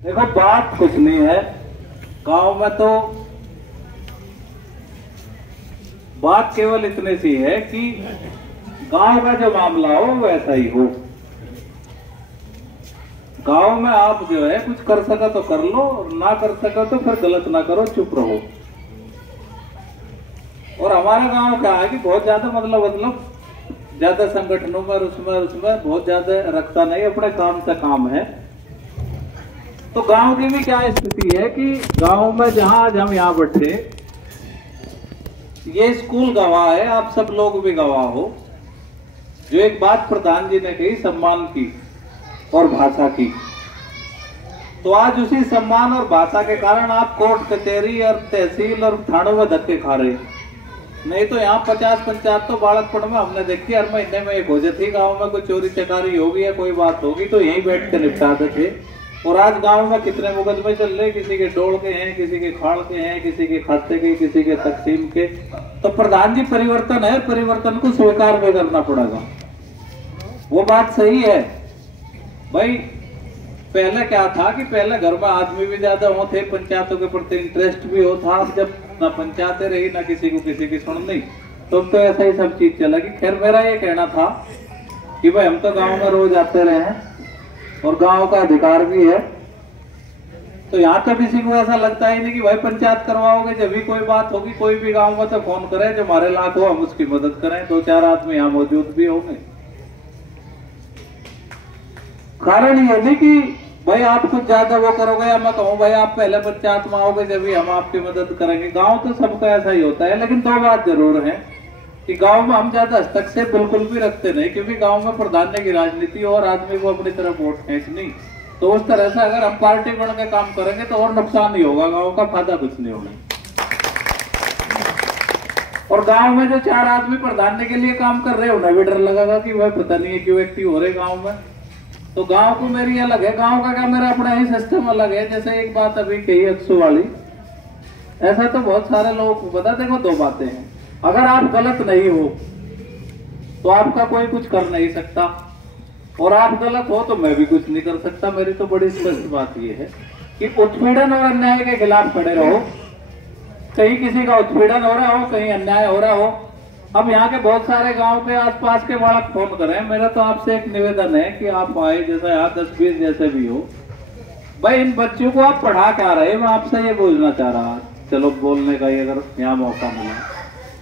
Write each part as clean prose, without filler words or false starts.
देखो बात कुछ नहीं है, गांव में तो बात केवल इतने सी है कि गांव का जो मामला हो वैसा ही हो। गांव में आप जो है कुछ कर सका तो कर लो, ना कर सका तो फिर गलत ना करो, चुप रहो। और हमारा गांव क्या है कि बहुत ज्यादा मतलब ज्यादा संगठनों में उसमें बहुत ज्यादा रखता नहीं, अपने काम से काम है। तो गांव की भी क्या स्थिति है कि गांव में जहां आज हम यहां बैठे, ये स्कूल गवाह है, आप सब लोग भी गवाह हो। जो एक बात प्रधान जी ने कही सम्मान की और भाषा की, तो आज उसी सम्मान और भाषा के कारण आप कोर्ट कचहरी और तहसील और थानों में धक्के खा रहे। नहीं तो यहाँ 50 पंचायत तो बालकपन में हमने देखी, हर महीने में एक हो जाती गांव में, कोई चोरी चकारी होगी या कोई बात होगी तो यहीं बैठ कर निपटाते थे। और आज गांव में कितने मुकदमे चल रहे, किसी के डोल के हैं, किसी के खाड़ के हैं, किसी के खाते के, किसी के तकसीम के। तो प्रधान जी परिवर्तन है, परिवर्तन को स्वीकार भी करना पड़ेगा। वो बात सही है भाई। पहले क्या था कि पहले घर में आदमी भी ज्यादा हो थे, पंचायतों के प्रति इंटरेस्ट भी हो था। जब ना पंचायतें रही ना किसी को किसी की सुननी, तो ऐसा ही सब चीज चला। कि खैर मेरा ये कहना था कि भाई हम तो गांव में रोज आते रहे हैं और गांव का अधिकार भी है, तो यहाँ तो किसी को ऐसा लगता ही नहीं कि भाई पंचायत करवाओगे। जब भी कोई बात होगी कोई भी गांव में तो फोन करें, जो हमारे लायक हो हम उसकी मदद करें। 2-4 आदमी यहाँ मौजूद भी होंगे। कारण ये नहीं कि भाई आप कुछ ज्यादा वो करोगे या मैं कहूँ भाई आप पहले पंचायत में आओगे जब भी हम आपकी मदद करेंगे। गांव तो सबका ऐसा ही होता है, लेकिन 2 बात जरूर है कि गांव में हम ज्यादा हस्तक्षेप बिल्कुल भी रखते नहीं, क्योंकि गांव में प्राधान्य की राजनीति और आदमी को अपनी तरफ वोट खींचनी। तो उस तरह से अगर हम पार्टी बन के काम करेंगे तो और नुकसान ही होगा, गांव का फायदा कुछ नहीं होगा। और गांव में जो 4 आदमी प्राधान्य के लिए काम कर रहे हो, उन्हें भी डर लगेगा कि भाई पता नहीं है क्यों एक्टिव हो रहे गाँव में। तो गांव को मेरी अलग है, गांव का क्या मेरा अपना ही सिस्टम अलग है। जैसे एक बात अभी कही 100 वाली, ऐसा तो बहुत सारे लोगों को पता। देखो 2 बातें हैं, अगर आप गलत नहीं हो तो आपका कोई कुछ कर नहीं सकता, और आप गलत हो तो मैं भी कुछ नहीं कर सकता। मेरी तो बड़ी स्पष्ट बात यह है कि उत्पीड़न और अन्याय के खिलाफ खड़े रहो। कहीं किसी का उत्पीड़न हो रहा हो, कहीं अन्याय हो रहा हो। अब यहाँ के बहुत सारे गांव के आसपास के बालक फोन करें, मेरा तो आपसे एक निवेदन है कि आप आए, जैसे यहाँ 10-20 जैसे भी हो, भाई इन बच्चों को आप पढ़ा क्या रहे। मैं आपसे ये बोलना चाह रहा, चलो बोलने का ये अगर यहाँ मौका मिला।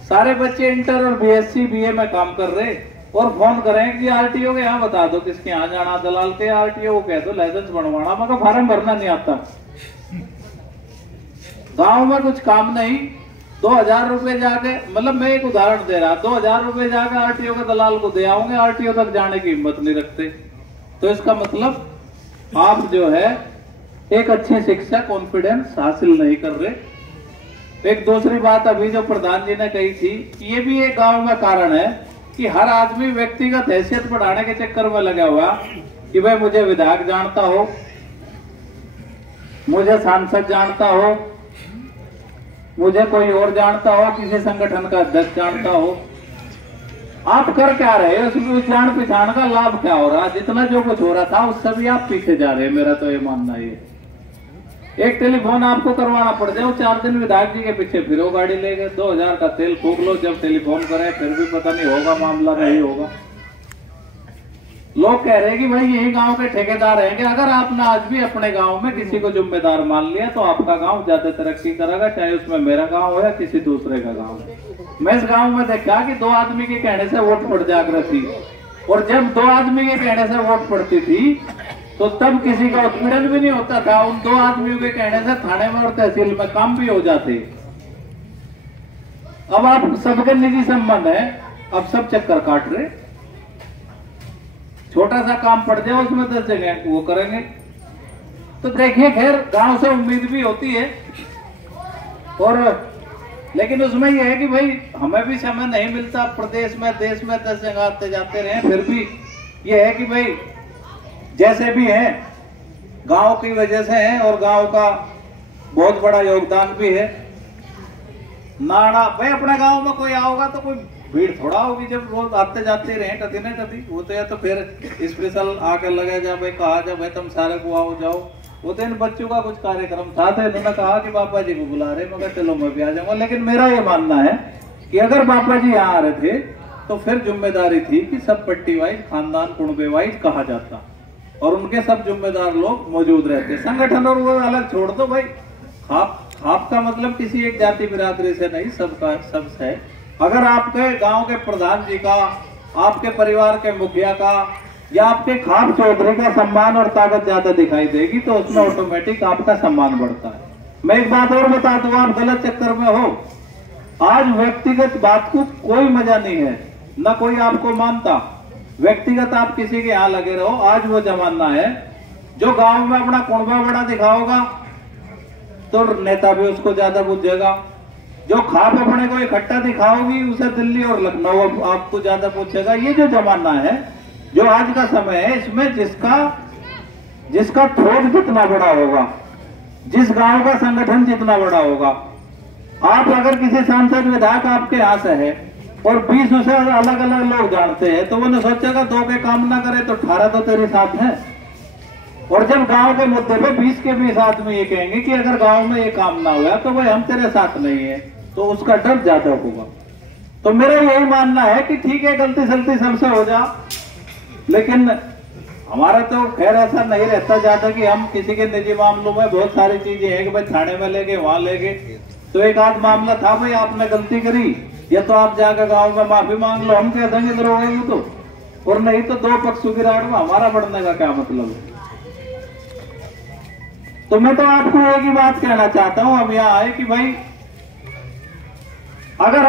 सारे बच्चे इंटर और बीएससी बीए में काम कर रहे और फोन करें कि आरटीओ के यहाँ बता दो किसके यहाँ जाना, दलाल के आरटीओ को कह दो लाइसेंस बनवाना, मगर फार्म भरना नहीं आता। गाँव में कुछ काम नहीं, 2000 रुपए जाके, मतलब मैं एक उदाहरण दे रहा, 2000 रुपए जाके आरटीओ के दलाल को दे आओगे, आरटीओ तक जाने की हिम्मत नहीं रखते। तो इसका मतलब आप जो है एक अच्छी शिक्षा कॉन्फिडेंस हासिल नहीं कर रहे। एक दूसरी बात अभी जो प्रधान जी ने कही थी, ये भी एक गांव में कारण है कि हर आदमी व्यक्तिगत हैसियत बढ़ाने के चक्कर में लगा हुआ कि भाई मुझे विधायक जानता हो, मुझे सांसद जानता हो, मुझे कोई और जानता हो, किसी संगठन का अध्यक्ष जानता हो। आप कर क्या रहे हो, उसमें जान पहचान का लाभ क्या हो रहा? जितना जो कुछ हो रहा था उससे भी आप पीछे जा रहे हैं। मेरा तो ये मानना है, एक टेलीफोन आपको करवाना पड़ जाए, 4 दिन विधायक जी के पीछे फिरो गाड़ी लेके, 2000 का तेल फूक लो, जब टेलीफोन करें फिर भी पता नहीं होगा मामला नहीं होगा। लोग कह रहे हैं कि भाई यही गांव के ठेकेदार रहेंगे। अगर आपने आज भी अपने गांव में किसी को जिम्मेदार मान लिया तो आपका गांव ज्यादा तरक्की करेगा, चाहे उसमें मेरा गांव हो या किसी दूसरे का गांव। मैं इस गांव में देखा कि 2 आदमी के कहने से वोट पड़ जागृत थी, और जब 2 आदमी के कहने से वोट पड़ती थी तो तब किसी का उत्पीड़न भी नहीं होता था। उन 2 आदमियों के कहने से थाने में और तहसील में काम भी हो जाते। अब आप सबके निजी संबंध है, अब सब चक्कर काट रहे। छोटा सा काम पड़ जाए उसमें 10 जगह वो करेंगे। तो देखिए खैर गांव से उम्मीद भी होती है, और लेकिन उसमें यह है कि भाई हमें भी समय नहीं मिलता। प्रदेश में देश में 10 जगह आते जाते रहे, फिर भी यह है कि भाई जैसे भी है गांव की वजह से है, और गांव का बहुत बड़ा योगदान भी है। नाना भाई अपने गांव में कोई आओगा तो कोई भीड़ थोड़ा होगी, जब रोज आते जाते रहे कभी न कभी होते हैं, तो फिर स्पेशल आकर लगे जा भाई कहा जा भाई तुम सारे को आओ जाओ। वो दिन बच्चों का कुछ कार्यक्रम था, तो इन्होंने कहा कि पापा जी को बुला रहे, मगर चलो मैं भी आ जाऊंगा। लेकिन मेरा ये मानना है कि अगर पापा जी यहाँ आ रहे थे तो फिर जिम्मेदारी थी कि सब पट्टी वाइज, खानदान कुणबे वाइज कहा जाता और उनके सब जिम्मेदार लोग मौजूद रहते। संगठन और वो अलग छोड़ दो भाई, खाप का मतलब किसी एक जाति बिरादरी से नहीं, सबका सबसे है। अगर आपके गांव के प्रधान जी का, आपके परिवार के मुखिया का या आपके खाप चौधरी का सम्मान और ताकत ज्यादा दिखाई देगी तो उसमें ऑटोमेटिक आपका सम्मान बढ़ता है। मैं एक बात और बता दूं, आप गलत चक्कर में हो। आज व्यक्तिगत बात को कोई मजा नहीं है, न कोई आपको मानता। व्यक्तिगत आप किसी के यहाँ लगे रहो। आज वो जमाना है जो गांव में अपना कुणबा बड़ा दिखाओगा तो नेता भी उसको ज्यादा पूछेगा। जो खाप अपने को इकट्ठा दिखाओगी उसे दिल्ली और लखनऊ आपको ज्यादा पूछेगा। ये जो जमाना है, जो आज का समय है, इसमें जिसका थोक जितना बड़ा होगा, जिस गांव का संगठन जितना बड़ा होगा, आप अगर किसी सांसद विधायक आपके यहाँ से है और 20 उसे अलग अलग लोग जानते हैं तो वो सोचेगा 2 के काम ना करे तो 18 तो तेरे साथ है। और जब गांव के मुद्दे पे 20 के 20 आदमी ये कहेंगे कि अगर गांव में ये काम ना हुआ तो भाई हम तेरे साथ नहीं है, तो उसका डर ज्यादा होगा। तो मेरा यही मानना है कि ठीक है, गलती सलती सबसे हो जा, लेकिन हमारा तो खैर ऐसा नहीं रहता ज्यादा कि हम किसी के निजी मामलों में बहुत सारी चीजें हैं कि भाई थाने में ले गए, वहां ले गए। तो एक आध मामला था, भाई आपने गलती करी या तो आप जाकर गांव में माफी मांग लो, हम कह देंगे करोगे तो, और नहीं तो 2 पक्षों की राड में हमारा बढ़ने का क्या मतलब है। तो मैं तो आपको एक ही बात कहना चाहता हूं, हम यहाँ आए कि भाई अगर